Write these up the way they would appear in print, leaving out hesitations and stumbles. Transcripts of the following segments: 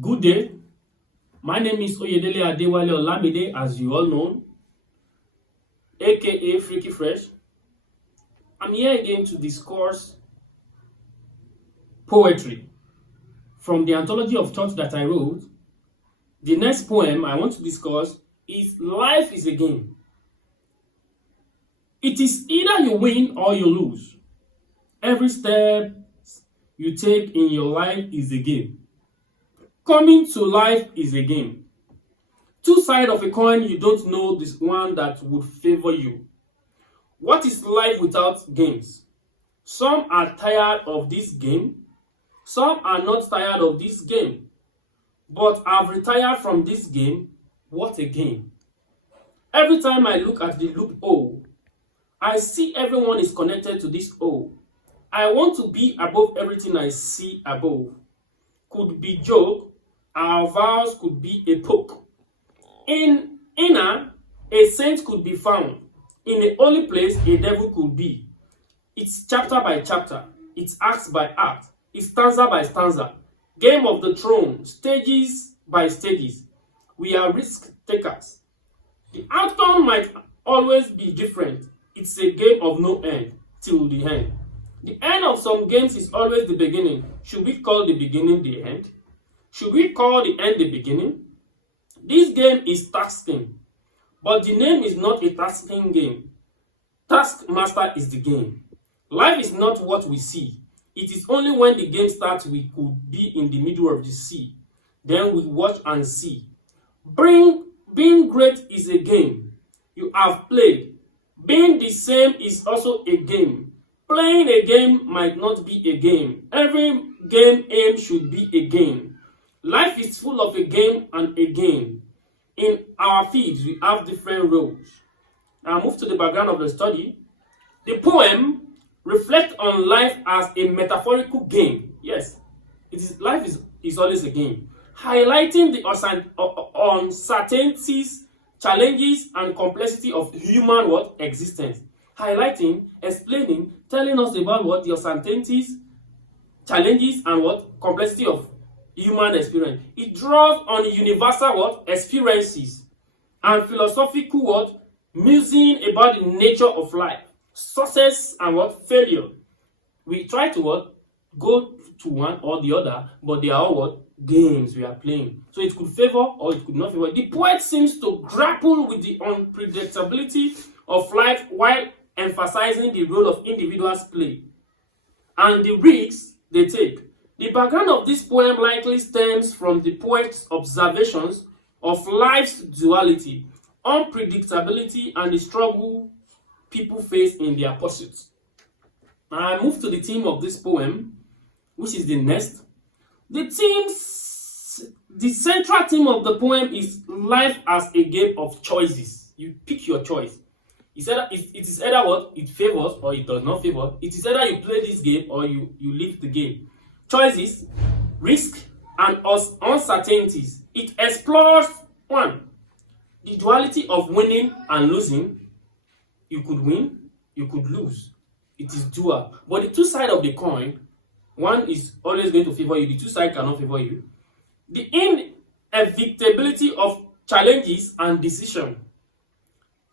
Good day. My name is Oyedele Adewale Olamide, as you all know, aka Freaky Fresh. I'm here again to discuss poetry from the anthology of thoughts that I wrote. The next poem I want to discuss is Life is a Game. It is either you win or you lose. Every step you take in your life is a game. Coming to life is a game. Two sides of a coin, you don't know this one that would favor you. What is life without games? Some are tired of this game. Some are not tired of this game. But I've retired from this game. What a game. Every time I look at the loophole, I see everyone is connected to this hole. I want to be above everything I see above. Could be joke, our vows could be a poke. In inner, a saint could be found. In a holy place, a devil could be. It's chapter by chapter. It's act by act. It's stanza by stanza. Game of the throne, stages by stages. We are risk takers. The outcome might always be different. It's a game of no end till the end. The end of some games is always the beginning. Should we call the beginning the end? Should we call the end the beginning? This game is tasking, but the name is not a tasking game. Taskmaster is the game. Life is not what we see. It is only when the game starts we could be in the middle of the sea. Then we watch and see. Being great is a game you have played. Being the same is also a game. Playing a game might not be a game. Every game aim should be a game. Life is full of a game and a game. In our fields, we have different roles. Now move to the background of the study. The poem reflects on life as a metaphorical game. Yes, life is always a game. Highlighting the uncertainties, challenges, and complexity of human existence. Highlighting, explaining, telling us about the uncertainties, challenges, and complexity of human experience. It draws on universal experiences and philosophical musing about the nature of life, success and failure. We try to go to one or the other, but they are all games we are playing. So it could favor or it could not favor. The poet seems to grapple with the unpredictability of life while emphasizing the role of individuals play and the risks they take. The background of this poem likely stems from the poet's observations of life's duality, unpredictability, and the struggle people face in their pursuits. I move to the theme of this poem, which is the next. The central theme of the poem is life as a game of choices. You pick your choice. It is either it favors or it does not favor. It is either you play this game or you leave the game. Choices, risk, and uncertainties. It explores one, the duality of winning and losing. You could win, you could lose. It is dual. But the two sides of the coin, one is always going to favor you, the two sides cannot favor you. The inevitability of challenges and decision.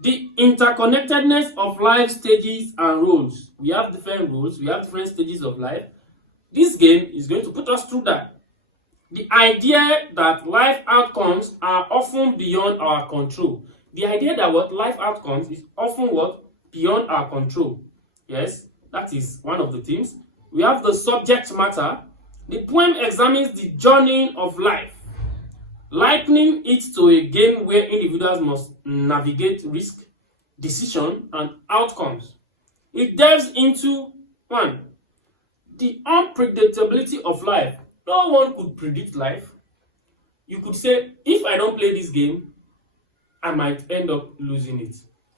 The interconnectedness of life stages and roles. We have different roles, we have different stages of life. This game is going to put us through that. The idea that life outcomes are often beyond our control. The idea that life outcomes is often beyond our control. Yes, that is one of the themes. We have the subject matter. The poem examines the journey of life, likening it to a game where individuals must navigate risk, decision, and outcomes. It delves into one, the unpredictability of life. No one could predict life. You could say, if I don't play this game, I might end up losing it.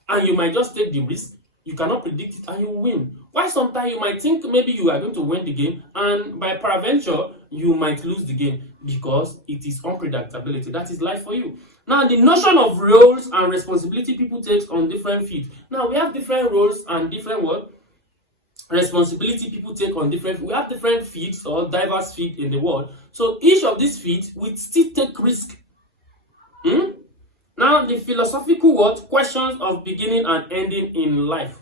And you might just take the risk. You cannot predict it and you win. Why sometimes you might think maybe you are going to win the game and by peradventure you might lose the game because it is unpredictability. That is life for you. Now the notion of roles and responsibility people take on different fields. Now we have different roles and different responsibility people take on different, we have different fields or diverse fields in the world. So each of these fields will still take risk. Now, the philosophical what questions of beginning and ending in life.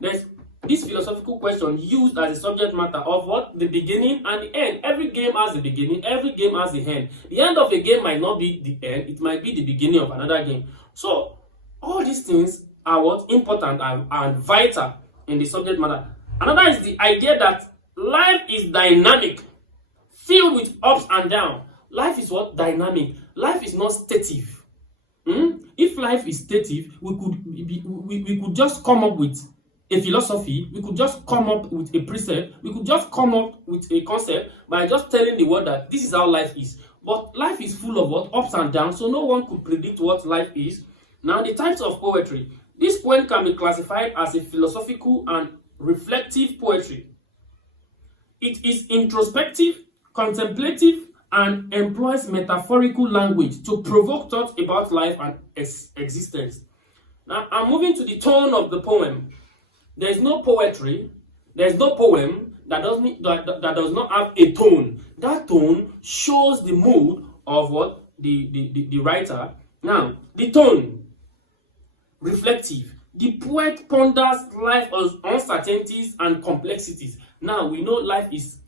There's this philosophical question used as a subject matter of what? The beginning and the end. Every game has a beginning, every game has the end. The end of a game might not be the end, it might be the beginning of another game. So, all these things are what? Important and vital in the subject matter. Another is the idea that life is dynamic, filled with ups and downs. Life is what? Dynamic. Life is not static. If life is static, we could just come up with a philosophy, we could just come up with a precept, we could just come up with a concept by just telling the world that this is how life is. But life is full of what? Ups and downs, so no one could predict what life is. Now, the types of poetry. This poem can be classified as a philosophical and reflective poetry. It is introspective, contemplative, and employs metaphorical language to provoke thought about life and existence. Now, I'm moving to the tone of the poem. There's no poetry, there's no poem that does not have a tone. That tone shows the mood of what? The writer. Now, the tone, reflective. The poet ponders life on uncertainties and complexities. Now, we know life is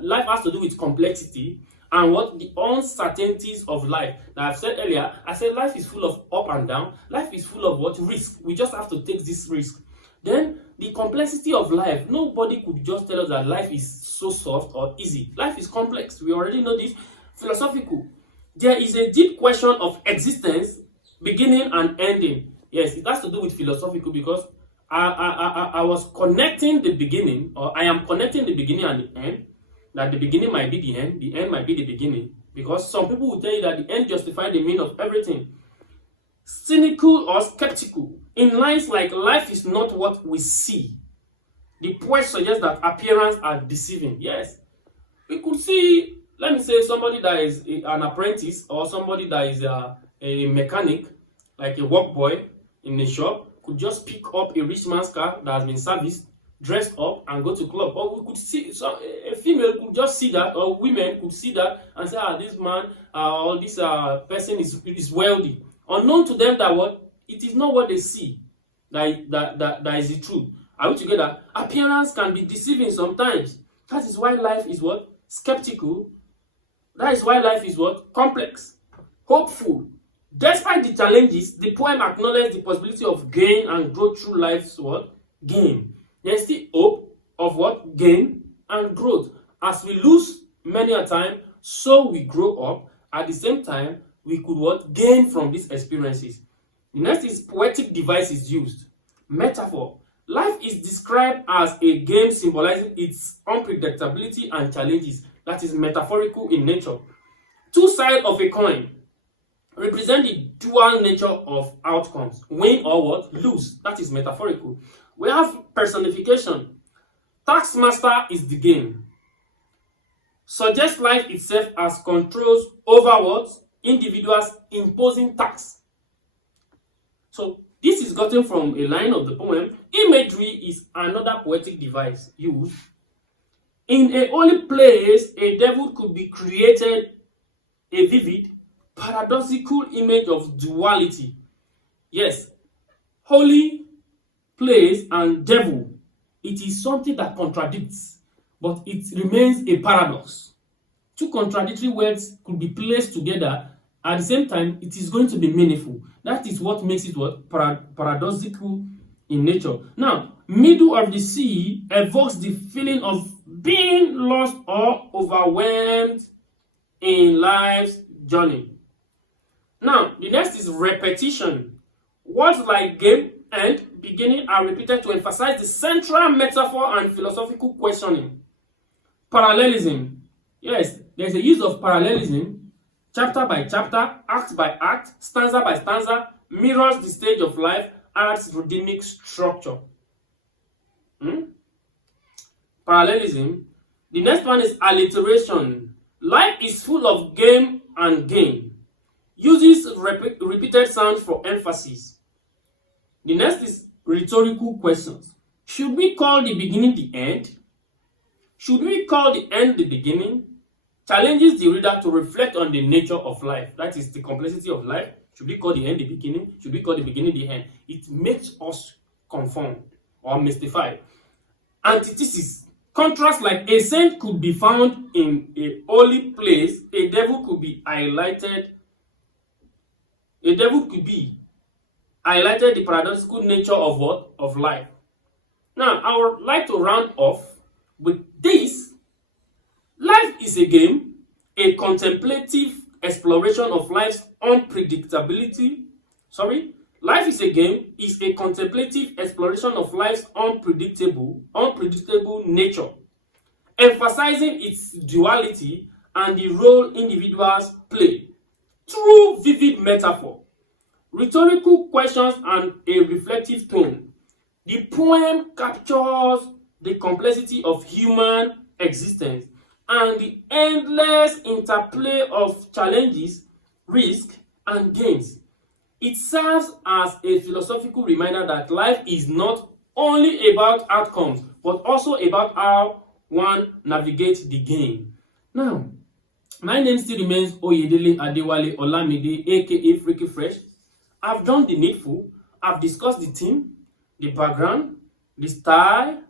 life has to do with complexity and what? The uncertainties of life. Now, I've said earlier, I said life is full of up and down. Life is full of what? Risk. We just have to take this risk. Then, the complexity of life. Nobody could just tell us that life is so soft or easy. Life is complex. We already know this. Philosophical. There is a deep question of existence, beginning and ending. Yes, it has to do with philosophical because I was connecting the beginning, or I am connecting the beginning and the end. That the beginning might be the end might be the beginning. Because some people will tell you that the end justifies the meaning of everything. Cynical or skeptical. In lines like life is not what we see. The poet suggests that appearances are deceiving. Yes. We could see, let me say, somebody that is an apprentice or somebody that is a mechanic, like a work boy in a shop, could just pick up a rich man's car that has been serviced, dressed up, and go to club. Or we could see, so a female could just see that, or women could see that and say, this man or this person is wealthy. Unknown to them that what? It is not what they see that is the truth. Are we together? Appearance can be deceiving sometimes. That is why life is what? Skeptical. That is why life is what? Complex. Hopeful. Despite the challenges, the poem acknowledges the possibility of gain and growth through life's what? Gain. There is still hope of what? Gain and growth. As we lose many a time, so we grow up. At the same time, we could what? Gain from these experiences. The next is poetic devices used. Metaphor. Life is described as a game symbolizing its unpredictability and challenges. That is metaphorical in nature. Two sides of a coin represent the dual nature of outcomes. Win or what? Lose. That is metaphorical. We have personification. Taskmaster is the game. Suggests life itself as controls over what? Individuals imposing tax. So, this is gotten from a line of the poem. Imagery is another poetic device used. In a holy place, a devil could be created, a vivid, paradoxical image of duality. Yes, holy place and devil. It is something that contradicts, but it remains a paradox. Two contradictory words could be placed together. At the same time, it is going to be meaningful. That is what makes it what? Paradoxical in nature. Now, middle of the sea evokes the feeling of being lost or overwhelmed in life's journey. Now, the next is repetition. Words like game and beginning are repeated to emphasize the central metaphor and philosophical questioning. Parallelism. Yes, there's a use of parallelism. Chapter by chapter, act by act, stanza by stanza, mirrors the stage of life, adds rhythmic structure. Parallelism. The next one is alliteration. Life is full of game and gain. Uses repeated sounds for emphasis. The next is rhetorical questions. Should we call the beginning the end? Should we call the end the beginning? Challenges the reader to reflect on the nature of life. That is the complexity of life. Should we call the end the beginning? Should we call the beginning the end? It makes us conformed or mystified. Antithesis. Contrast, like a saint could be found in a holy place, a devil could be highlighted. A devil could be highlighted the paradoxical nature of what? Of life. Now, I would like to round off with this. Life is a game, a contemplative exploration of life's unpredictability. Life is a game is a contemplative exploration of life's unpredictable nature, emphasizing its duality and the role individuals play through vivid metaphor, rhetorical questions, and a reflective tone. The poem captures the complexity of human existence and the endless interplay of challenges, risk, and gains. It serves as a philosophical reminder that life is not only about outcomes, but also about how one navigates the game. Now, my name still remains Oyedele Adewale Olamide, aka Freaky Fresh. I've done the needful. I've discussed the theme, the background, the style,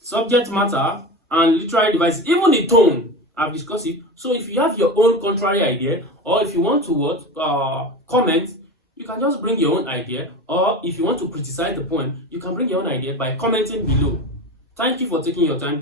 subject matter, and literary devices, even the tone. I've discussed it. So if you have your own contrary idea, or if you want to comment, you can just bring your own idea, or if you want to criticize the poem, you can bring your own idea by commenting below. Thank you for taking your time.